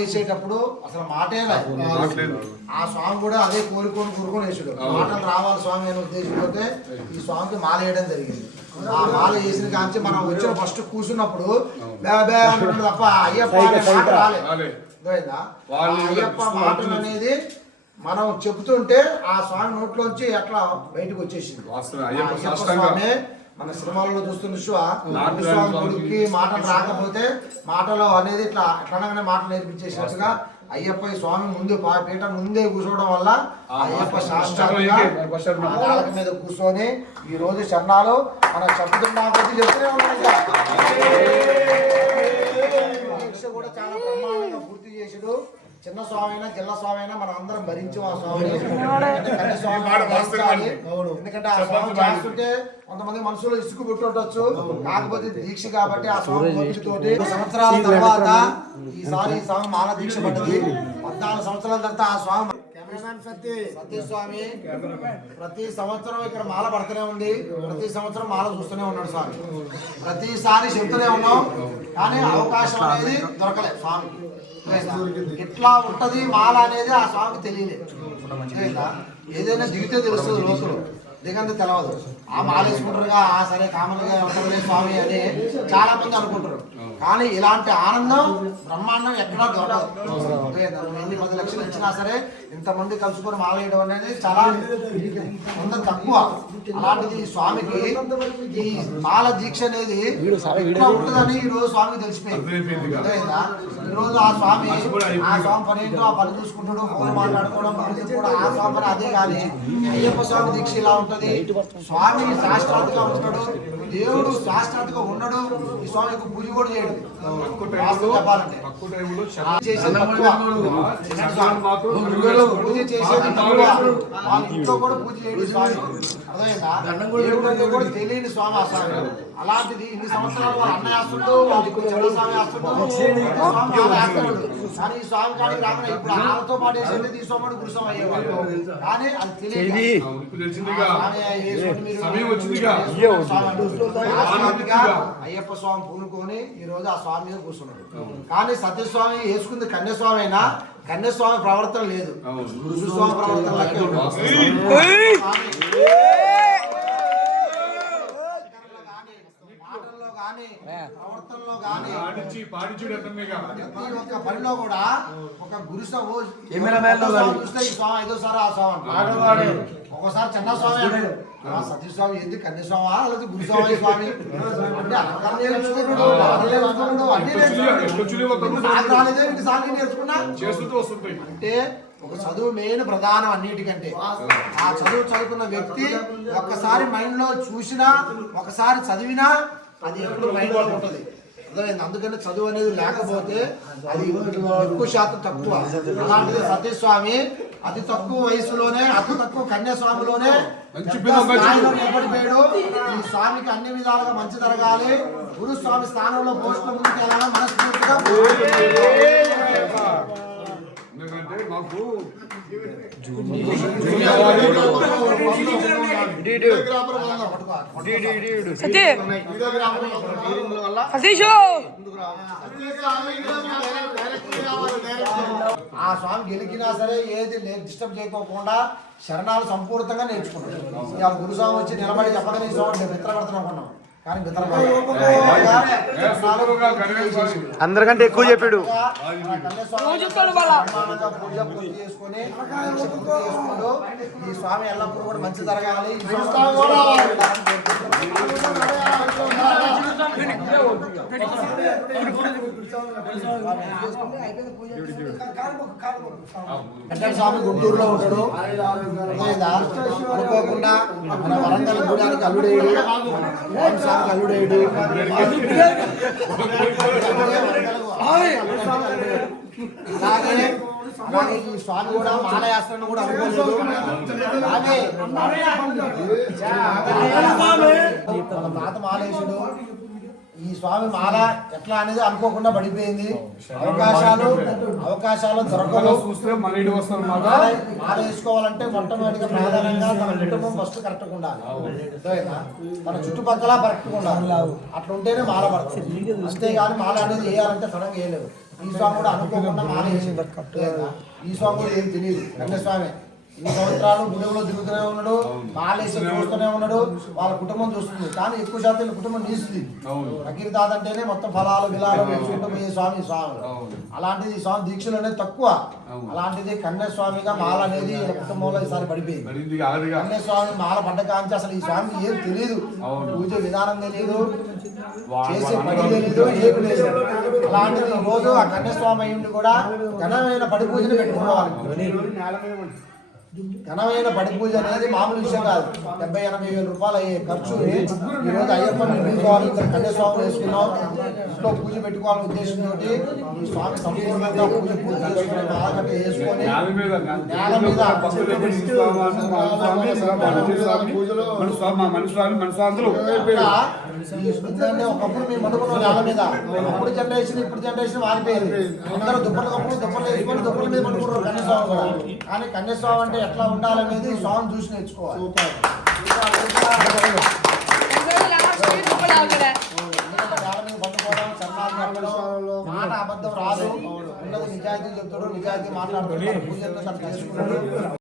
చేసేటప్పుడు అసలు మాటే లేదు. ఆ స్వామి కూడా అదే కోరుకొని వేసాడు. మాటలు రావాలి స్వామి అనే ఉద్దేశంతో ఈ స్వామికి మాల వేయడం జరిగింది. ఆ మాల వేసిన కాంచి మనం వచ్చిన ఫస్ట్ కూర్చున్నప్పుడు తప్ప అయ్యప్ప మాట రాలేదు. అయ్యప్ప మాటలు అనేది మనం చెబుతుంటే ఆ స్వామి నోట్లోంచి ఎట్లా బయటకు వచ్చేసింది. అయ్యప్ప స్వామి మన సినిమాల్లో చూస్తున్న స్వామి గుడికి మాటలు రాకపోతే మాటలు అనేది ఇట్లా ఎట్లనగానే మాటలు నేర్పించేసినట్టుగా అయ్యప్ప స్వామి ముందు పీట ముందే కూర్చోవడం వల్ల అయ్యప్ప శాస్త్రంగా మీద కూర్చొని ఈ రోజు శరణాలు మనం చెప్తున్నా కొద్ది చెప్తూనే ఉన్నాం. దీక్ష కూడా చాలా బ్రహ్మాండంగా పూర్తి చేసాడు. చిన్న స్వామి అయినా జిల్లా స్వామి అయినా మనం అందరం భరించు ఆ స్వామిని. ఎందుకంటే ఆ స్వామి చేస్తుంటే కొంతమంది మనుషులు ఇసుకు పుట్టుండొచ్చు, కాకపోతే దీక్ష కాబట్టి ఆ స్వామి తోటి సంవత్సరాల తర్వాత ఈసారి ఈ స్వామి మాల దీక్ష పడ్డది. 14 సంవత్సరాల తర్వాత ఆ స్వామి సత్యస్వామి ప్రతి సంవత్సరం ఇక్కడ మాల పడుతూనే ఉంది. ప్రతి సంవత్సరం మాల చూస్తూనే ఉన్నాడు స్వామి. ప్రతిసారి చెప్తూనే ఉన్నాం, కానీ అవకాశం అనేది దొరకలేదు స్వామికి. ఎట్లా ఉంటది మాల అనేది ఆ స్వామికి తెలియలేదు. ఏదైనా దిగితే తెలుస్తుంది, లోతులు దిగంత తెలవదు. ఆ మాల వేసుకుంటారుగా సరే కామన్గా ఉంటుందిలే స్వామి అని చాలా మంది అనుకుంటారు. కానీ ఇలాంటి ఆనందం బ్రహ్మాండం ఎక్కడా దొరకదు. ఎన్ని 10 లక్షలు ఇచ్చినా సరే ఇంతమంది కలుసుకొని మాల వేయడం అనేది చాలా తక్కువ. అలాంటిది ఈ స్వామికి ఈ మాల దీక్ష అనేది ఇట్లా ఉంటుందని ఈ రోజు స్వామికి తెలిసిపోయింది. ఈ రోజు ఆ స్వామి పని ఏంటో ఆ పని చూసుకుంటాడు, ఫోన్ మాట్లాడుకోవడం కూడా ఆ స్వామి పని అదే. కానీ అయ్యప్ప స్వామి దీక్ష ఇలా ఉంటది. స్వామి శాస్త్రార్థిగా ఉంటాడు, దేవుడు శాస్త్రార్థిగా ఉన్నాడు. ఈ స్వామికి పూజ కూడా చేయడు చెప్పాలంటే. పూజ చేసేది వాళ్ళ ఇంట్లో కూడా పూజ చేయడు స్వామి. అర్థమైందా? దేవుడు కూడా తెలియని స్వామి ఆ స్వామి. అలాంటిది ఇన్ని సంవత్సరాలు వాళ్ళ అన్నయ్య వేస్తుంటూ చిన్న స్వామి వేస్తుంటూ కానీ ఈ స్వామి కాడికి రాకుండా ఇప్పుడు ఆమెతో పాటు వేసేది ఈ స్వామి గురుస్వామి అయ్యేవాళ్ళు. కానీ అది తెలియదు. అయ్యప్ప స్వామి పూనుకొని ఈ రోజు ఆ స్వామి మీద కూర్చున్నాడు. కానీ సత్యస్వామి వేసుకుంది కన్యాస్వామి అయినా కన్యాస్వామి ప్రవర్తన లేదు, గురుస్వామి ప్రవర్తన లెక్కే ప్రవర్తనలో గానీ ప్రతి ఒక్క పనిలో కూడా ఒక గురుస్వామి చూస్తే ఈ స్వామి 5వ సారి ఆ స్వామి ఒకసారి చిన్న స్వామి అంటాడు, సత్యస్వామి ఏంది కన్యాస్వామి లేదా గురుస్వామి స్వామి అంటే అన్నీ నేర్చుకున్నాడు. అంటే ఒక చదువు మెయిన్ ప్రధానం అన్నిటికంటే. ఆ చదువు చదువుకున్న వ్యక్తి ఒక్కసారి మైండ్ లో చూసినా ఒకసారి చదివినా అది ఎప్పుడు మైండ్ లో ఉంటుంది. అందుకని చదువు అనేది లేకపోతే అది ఎక్కువ శాతం తక్కువ. అలాంటిది సత్యస్వామి అతి తక్కువ వయసులోనే అతి తక్కువ కన్యాస్వామిలోనే నిలబడిపోయాడు. ఈ స్వామికి అన్ని విధాలుగా మంచి జరగాలి, గురుస్వామి స్థానంలో పోస్ట్ ముందుకు వెళ్ళాలని మనస్ఫూర్తిగా ఆ స్వామి గెలికినా సరే ఏది డిస్టర్బ్ చేయకోకుండా శరణాలు సంపూర్ణంగా నేర్చుకున్నాడు. ఇవాళ గురుస్వామి వచ్చి నిలబడి చెప్పగానే ఈ స్వామి మిత్రపడతాను అనుకున్నాం, కానీ అందరికంటే ఎక్కువ చెప్పాడు. చేసుకుని ఈ స్వామి ఎల్లప్పుడూ కూడా మంచి జరగాలి. స్వామి గుంటూరులో ఉంటాడు, అనుకోకుండా మన వరంగల్ గుడానికి అల్లుడేయుడు, స్వామికి అల్లుడేయుడు. అలాగే ఈ స్వామి కూడా మాల వేస్తాడని కూడా అనుకోలేదు. తాత మాలేసుడు ఈ స్వామి మాల ఎట్లా అనేది అనుకోకుండా పడిపోయింది. అవకాశాలు దొరకలు. మాల వేసుకోవాలంటే మొట్టమొదటిగా ప్రాధాన్యంగా తన కుటుంబం ఫస్ట్ కరెక్ట్గా ఉండాలి, తన చుట్టుపక్కల కరెక్ట్గా ఉండాలి. అట్లా ఉంటేనే మాల పడుతుంది. అంతేగాని మాల అనేది వేయాలంటే సడన్గా వేయలేదు. ఈ స్వామి కూడా అనుకోకుండా మాల వేసింది. ఈ స్వామి కూడా ఏం తెలియదు, కన్యస్వామి ఈ సంవత్సరాలు గుడిలో తిరుగుతూనే ఉన్నాడు, మాలేసి చూస్తూనే ఉన్నాడు, వాళ్ళ కుటుంబం చూస్తుంది. కానీ ఎక్కువ శాతం కుటుంబం నీస్తుంది. ఫకీర్ దాదా అంటేనే మొత్తం ఫలాలు విలాలు వేసుకుంటూ పోయే స్వామి స్వామి. అలాంటిది ఈ స్వామి దీక్షలు అనేది తక్కువ. అలాంటిది కన్యస్వామిగా మాల అనేది కుటుంబంలో ఈసారి పడిపోయింది. కన్యస్వామి మాల పడ్డ కాంచి అసలు ఈ స్వామికి ఏం తెలియదు, పూజ విధానం తెలియదు, చేసే పని తెలియదు, ఏమి లేదు. అలాంటిది ఈ రోజు ఆ కన్యస్వామి అయ్యుండి కూడా ఘనమైన పడి పూజను పెట్టుకోవాలి. ఘనమైన పడి పూజ అనేది మామూలు విషయం కాదు. 70-80 వేల రూపాయలు అయ్యే ఖర్చు ఈ రోజు అయ్యప్పని నిర్మించుకోవాలి. ఇక్కడ కన్యస్వామి వేసుకున్నాం, ఇంట్లో పూజ పెట్టుకోవాలనే ఉద్దేశంతో ఈ స్వామి సంపూర్ణంగా పూజ పూర్తి చేసుకుని బాగా వేసుకొని నేల మీద ఒకప్పుడు మేము అనుకున్నాం నేల మీద. అప్పుడు జనరేషన్ ఇప్పుడు జనరేషన్ మారిపోయింది. అందరూ దుప్పట్లు కప్పుడు దుప్పట్లు వేసుకొని దుప్పల మీద పడుకుంటారు కన్యస్వామి కూడా. కానీ కన్యస్వామి అంటే ఎట్లా ఉండాలనేది స్వామి చూసి నేర్చుకోవాలి. మాట అబద్ధం రాదు, ఉన్నది నిజాయితీ చెప్తాడు, నిజాయితీ మాట్లాడుతాడు, పూజ చేసుకుంటాడు.